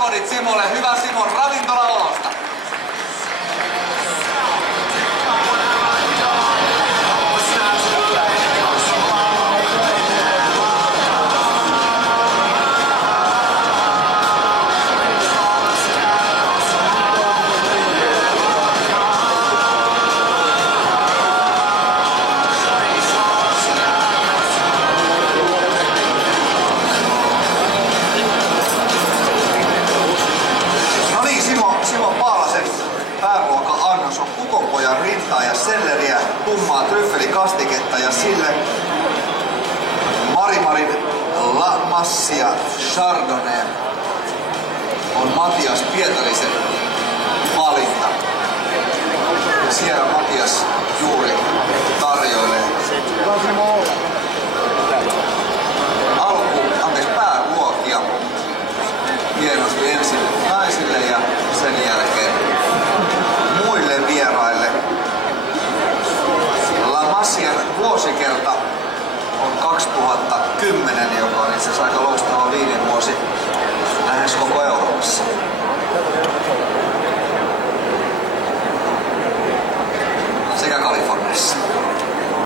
apukodit Simolle. Hyvä Simon ravintolaolosta. Pääruoka-annos on kukonpojan rintaa ja selleriä, tummaa tryffelikastiketta ja sille Marimarin La Massia Chardonnay on Matias Pietarisen valinta. Ja siellä Matias juuri tarjoilee pääruokia hienosti ensin naisille ja sen jälkeen muille vieraille. La Massian vuosikerta on 2010, joka on itse asiassa aika loistava viinivuosi lähes koko Euroopassa.